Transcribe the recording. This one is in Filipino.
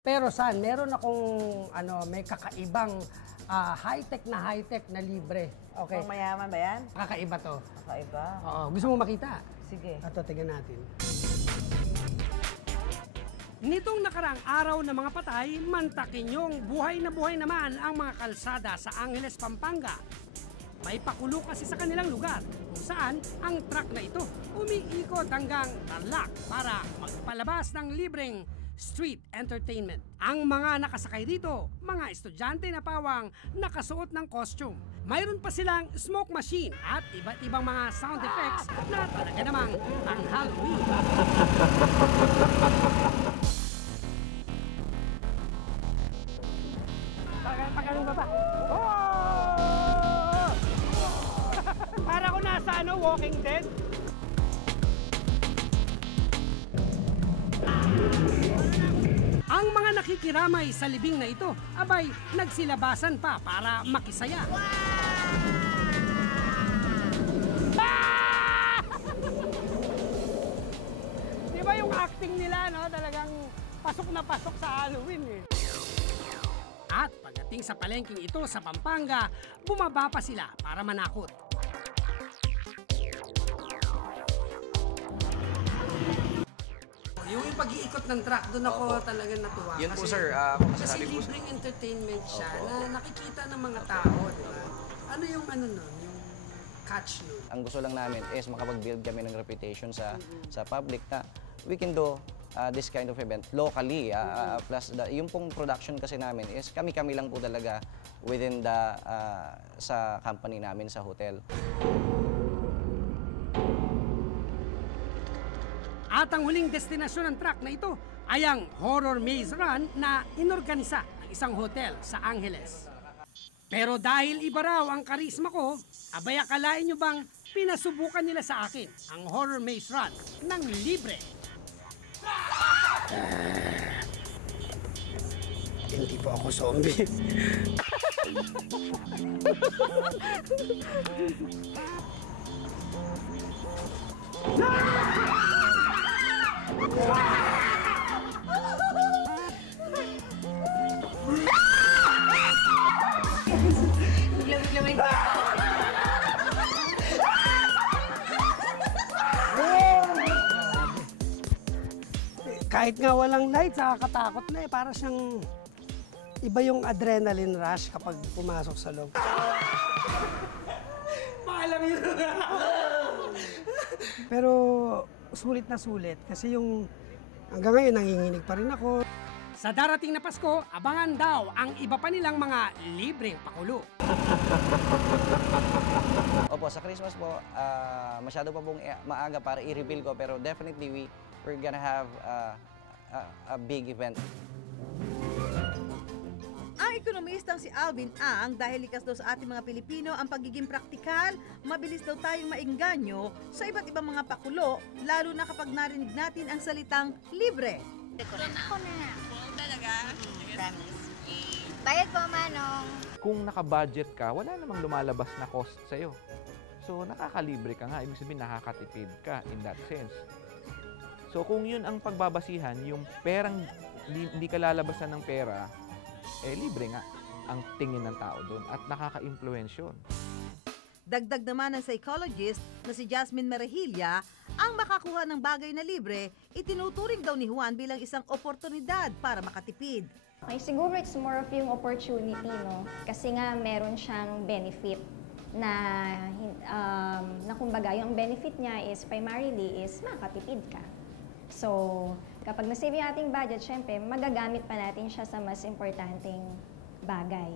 Pero saan, meron akong may kakaibang high-tech na libre. Okay. Pang mayaman ba yan? Kakaiba to. Kakaiba. Oo. Gusto mo makita? Sige. Ito, tignan natin. Nitong nakaraang araw na mga patay, mantakinyong buhay naman ang mga kalsada sa Angeles, Pampanga. May pakulo kasi sa kanilang lugar kung saan ang truck na ito umiikot hanggang Tarlac para magpalabas ng libreng street entertainment. Ang mga nakasakay dito, mga estudyante na pawang nakasuot ng costume. Mayroon pa silang smoke machine at iba't ibang mga sound effects na talaga namang ang Halloween. Pagkaling baba. Oh! Para ko nasa Walking Dead. Ang mga nakikiramay sa libing na ito, abay, nagsilabasan pa para makisaya. Ah! Di ba yung acting nila, no? Talagang pasok na pasok sa Halloween, eh. At pagdating sa palengking ito sa Pampanga, bumaba pa sila para manakot. Yung pag-iikot ng truck, doon ako talaga natuwa. Yun po, kasi, sir, kasi masasabi po, libreng entertainment siya na nakikita ng mga tao, di ba? Ano yung nun, yung catch nun? Ang gusto lang namin is makapag-build kami ng reputation sa public na we can do this kind of event locally. Plus, yung pong production kasi namin is kami-kami lang po talaga within sa company namin sa hotel. At ang huling destinasyon ng truck na ito ay ang Horror Maze Run na inorganisa ng isang hotel sa Angeles. Pero dahil iba raw ang karisma ko, abay akalain nyo bang pinasubukan nila sa akin ang Horror Maze Run ng libre? Hindi po ako zombie. Kahit nga walang lights, nakakatakot na eh. Para siyang iba yung adrenaline rush kapag pumasok sa loob. Paalam yun! Pero sulit na sulit kasi yung hanggang ngayon nanginginig pa rin ako. Sa darating na Pasko, abangan daw ang iba pa nilang mga libreng pakulo. Opo, sa Christmas po, masyado pa pong maaga para i-reveal ko, pero definitely we're gonna have a big event. Ang ekonomistang si Alvin Ang, dahil likas daw sa ating mga Pilipino ang pagiging praktikal, mabilis daw tayong maengganyo sa iba't ibang mga pakulo, lalo na kapag narinig natin ang salitang libre. Ako na. Talaga? Promise. Bayad po, Manong. Kung naka-budget ka, wala namang lumalabas na cost sa'yo. So, nakakalibre ka nga. Ibig sabihin, nakakatipid ka in that sense. So, kung yun ang pagbabasihan, yung perang hindi ka lalabasan ng pera, libre nga ang tingin ng tao doon at nakaka-influence yun. Dagdag naman ng psychologist na si Jasmine Merehilla, ang makakuha ng bagay na libre, itinuturing daw ni Juan bilang isang oportunidad para makatipid. Okay, siguro it's more of yung opportunity, no? Kasi nga meron siyang benefit na kumbaga, yung benefit niya is primarily is makatipid ka. So, kapag nasave yung ating budget, syempre, magagamit pa natin siya sa mas importanteng bagay.